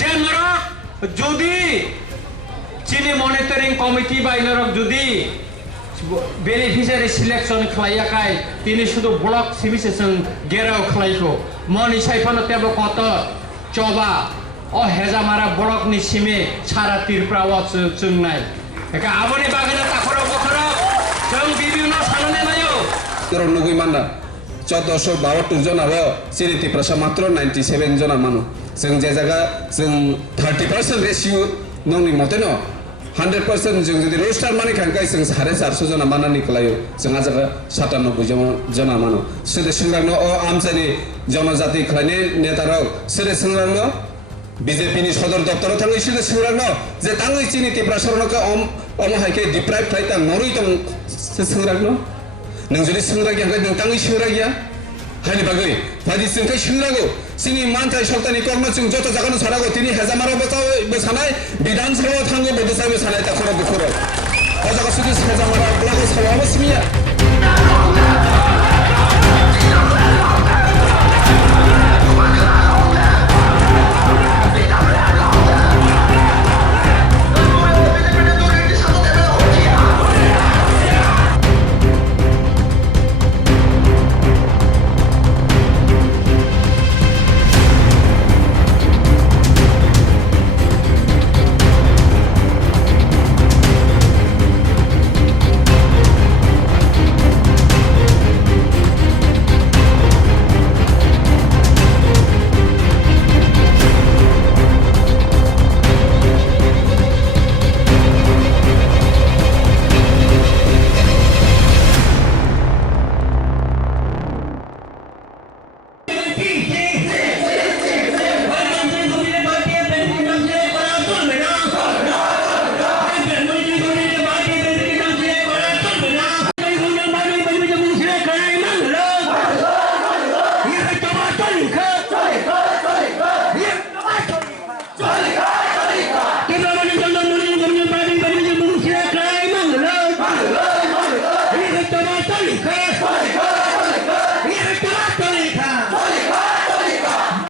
Jenrok যদি চিনি monitoring committee বাইনরক যদি বেনিফিশিয়ারি সিলেকশন খাইয়াকাই তিনি শুধু ব্লক সিবিসেশন গেরাও খাইখো মনি সাইফানো তেবো কত চবা ও হেজামারা ব্লক नि सिमे सारा तिरप्राव चुननाय एका आबनि बागैनो ताखरो बखरो जों बिभिन्न सानने नायो तरह नुगुइ मानना 1472 जनाबो सिरिति प्रसा मात्र 97 जना मानु जों जे जायगा जों 30% रेशियो नंनि मतेनो 100% जों जुदि रोस्टार मानि खांखाय जों 450 जना मानानि खलायो जों आ जायगा 97 जना मानु सोदे संग्रामनो अ आमसानि जनजाति खलायनि नेताराव सोदे संग्रामनो बीजेपी नि सदर दफ्तर थाङै सोदे संग्रामनो जे ताङै चिनिति प्रसारणको अमहायके डिप्राइभ थाइता नरुइ दं संग्रामनो नों जुदि संग्रा गैया नों ताङै संग्रा गैया हानि बागै बायदि जोंथाय संग्रागौ जोंनि मानथाय सप्ताहनि कर्म जों जत जागानो सारागौ तिनि हेजामारा बसानाय बिधान सभायाव थाङो बदसाबो सानाय ताखरा दुखुराव अजागा सुदि हेजामारा ब्लागो सावाबो सिमिया